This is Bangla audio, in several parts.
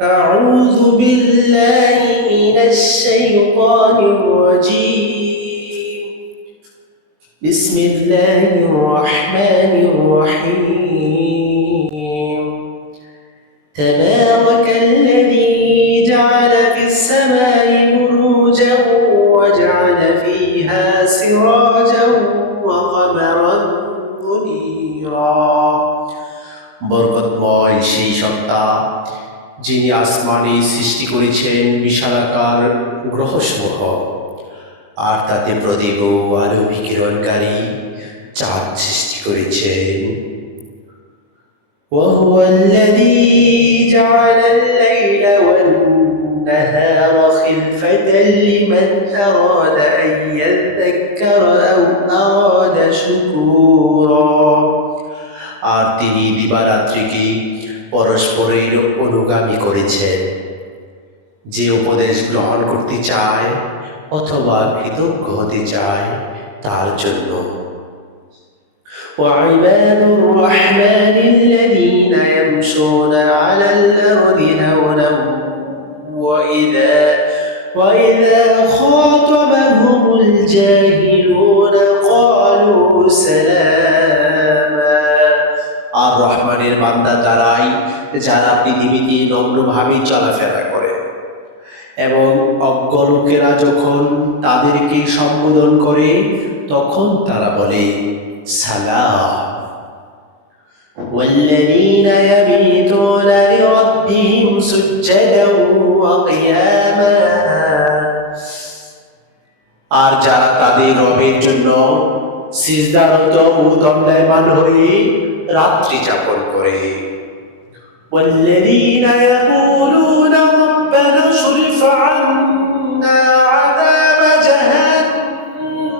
أعوذ بالله من الشيطان الرجيم. بسم الله الرحمن الرحيم. تبارك الذي جعل في السماء بروجا وجعل فيها سراجا وقمرا منيرا. বরকতময় সেই সত্তা যিনি আসমানে সৃষ্টি করেছেন বিশালাকার গ্রহসমূহ, আর তাতে প্রদীপ ও আলো বিকিরণকারী চাঁদ সৃষ্টি করেছেন। وهو الذي جعل الليل والنهار خلفة لمن أراد أن يذكر أو أراد شكورا। আর তিনি দিবারাত্রিকে পরস্পরের অনুগামী করেছেন, যে উপদেশ গ্রহণ করতে চায় অথবা কৃতজ্ঞ হতে চায় তার জন্য। وعباد الرحمن الذين يمشون على الأرض هونا وإذا خاطبهم الجاهلون قالوا سلاما। আর রহমানের বান্দা তারাই যারা পৃথিবীতে নম্রভাবে চলাফেরা করে, এবং অজ্ঞ লোকেরা যখন তাদেরকে সম্বোধন করে তখন তারা বলে সালাম। والذين يبيتون لربهم سجدا وقياما। আর যারা তাদের রবের জন্য সিজদারত ও দণ্ডায়মান হয়ে রাত্রি যাপন করে। والذين يقولون ربنا اصرف عنا عذاب جهنم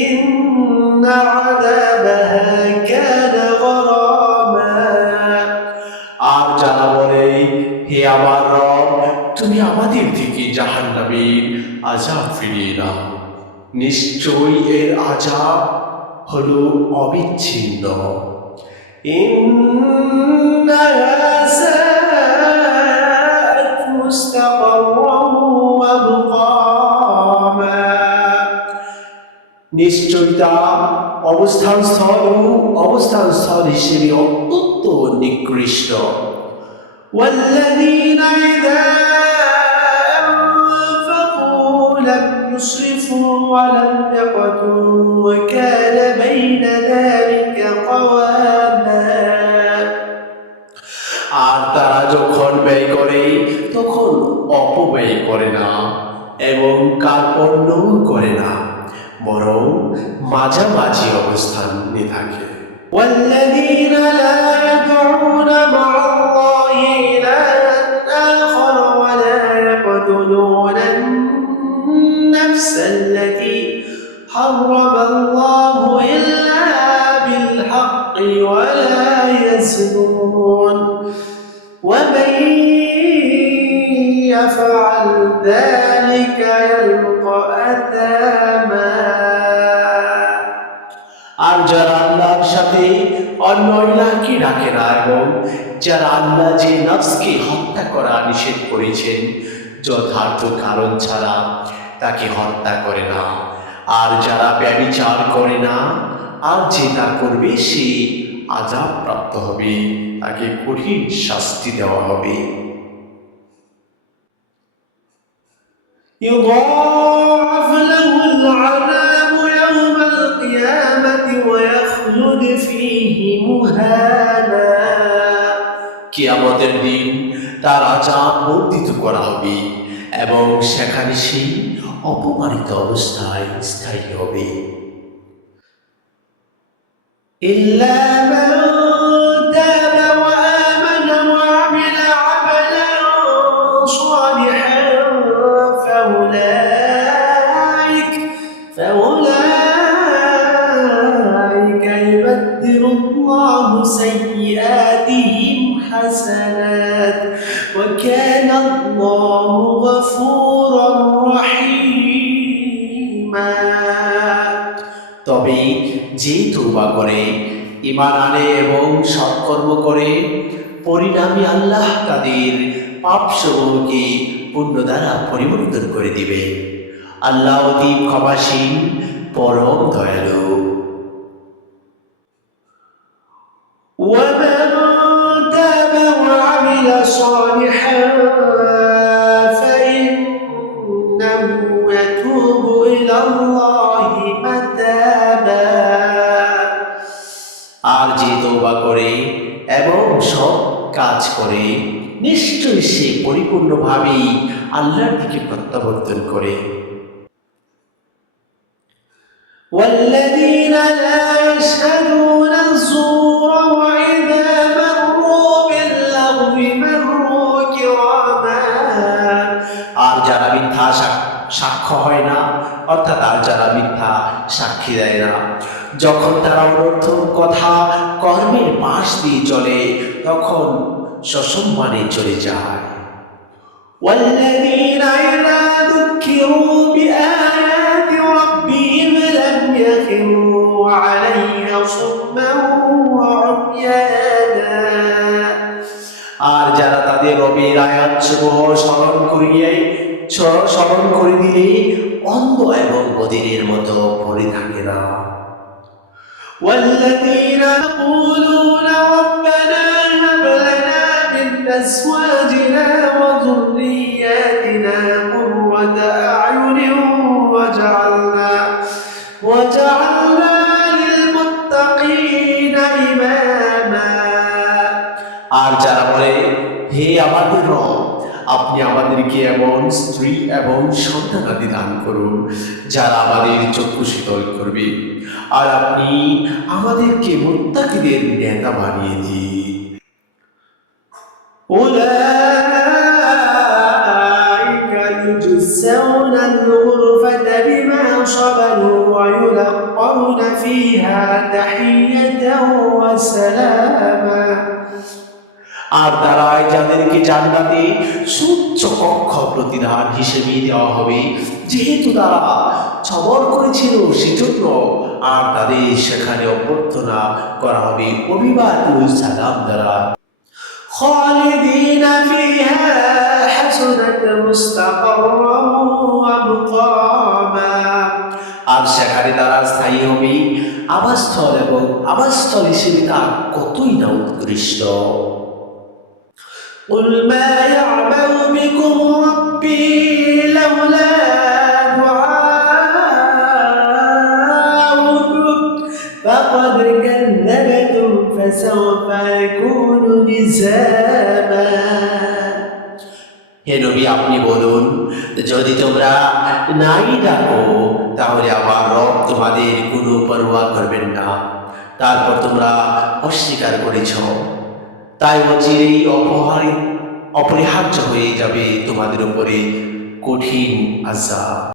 إن عذابها كان غراما। আর যারা বলে, হে আমার রব, তুমি আমাদের থেকে জাহান্নামের আযাব ফিরিয়ে নাও, নিশ্চয়ই এর আযাব হলো অবিচ্ছিন্ন। إنها ساءت مستقرا ومقاما। নিশ্চয় তা অবস্থানস্থল হিসেবে অত্যন্ত নিকৃষ্ট। والذين إذا أنفقوا لم يسرفوا ولم يقتروا وكان بين ذلك قواما। আর তারা যখন ব্যয় করে তখন অপব্যয় করে না এবং কার্পণ্যও করে না, বরং মাঝামাঝি অবস্থান নিয়ে থাকে। والذين لا يدعون مع الله إلها آخر ولا يقتلون النفس التي حرم الله إلا بالحق ولا يزنون ومن يفعل ذلك يلقى أثاما। আর যারা আল্লাহর সাথে অন্য ইলাহকে ডাকে না এবং যারা আল্লাহ যে নফসকে হত্যা করা নিষেধ করেছেন যথার্থ কারণ ছাড়া তাকে হত্যা করে না, আর যারা ব্যভিচার করে না, আর যে তা করবে সে আযাব প্রাপ্ত হবে, তাকে কঠিন শাস্তি দেওয়া হবে। يضاعف له العذاب يوم القيامة ويخلد فيه مهانا। কিয়ামতের দিন তার আযাব বর্ধিত করা হবে এবং সেখানে সে অপমানিত অবস্থায় স্থায়ী হবে। إلا من تاب وآمن وعمل عملا صالحا فأولئك يبدل الله سيئاتهم حسنات وكان الله غفورا رحيما। তবে যে তওবা করে, ঈমান আনে এবং সৎকর্ম করে, পরিণামে আল্লাহ তাদের পাপসমূহকে পুণ্য দ্বারা পরিবর্তন করে দিবেন। আল্লাহ অতি ক্ষমাসীন, পরম দয়ালু। ومن تاب وعمل صالحا فإنه يتوب إلى الله متابا। আর যে তওবা করে এবং সৎ কাজ করে নিশ্চয়ই সে পরিপূর্ণভাবেই আল্লাহর দিকে প্রত্যাবর্তন করে। والذين لا يشهدون الزور وإذا مروا باللغو مروا كراما। আর যারা মিথ্যা সাক্ষ্য হয় না, অর্থাৎ আর যারা মিথ্যা সাক্ষী দেয় না, যখন তারা অনর্থক কথা কর্মের পাশ দিয়ে চলে তখন সসম্মানে চলে যায়। والذين إذا ذكروا بآيات ربهم لم يخروا عليها صما وعميانا। আর যারা তাদের রবের আয়াতসমূহ স্মরণ করে দিলে অন্ধ এবং বধিরের মতো পড়ে থাকে না। والذين يقولون ربنا هب لنا من أزواجنا وذرياتنا قرة أعين واجعلنا للمتقين إماما। আর যারা বলে, হে আমাদের রব, আপনি আমাদেরকে এমন স্ত্রী এবং সন্তানাদি দান করুন যারা আমাদের চক্ষু শীতল করবে, আর আপনি আমাদেরকে মুত্তাকিদের নেতা বানিয়ে দিন। উলাইকা ইউজসাউনা আল-গুরফাতা বিমা সাবারু ওয়া ইউলাক্কাউনা ফিহা তাহিয়াতাও ওয়া সালামা। আর তারা যাদেরকে জান্নাতে সুউচ্চ কক্ষ প্রতিদান হিসেবে দেওয়া হবে, যেহেতু তারা সবর করেছিল সেজন্য, আর তাদের সেখানে অভ্যর্থনা করা হবে অভিবাদ ও সালাম দ্বারা। খালিদিনা ফিহা হাসুনাত মুস্তাকাররান ওয়া মুকামা। আর সেখানে তারা স্থায়ী হবে, আবাসস্থল এবং আবাসস্থল হিসেবে তা কতই না উৎকৃষ্ট। قل ما يعبأ بكم ربي لولا دعاؤكم فقد كذبتم فسوف يكون لزاما। হে নবী, আপনি বলুন, যদি তোমরা নাই ডাকো তাহলে আমার রব তোমাদের কোনো পরোয়া করবেন না। তারপর তোমরা অস্বীকার করেছ, তাই অচিরেই অপরিহার্য হয়ে যাবে তোমাদের উপরে কঠিন আযাব।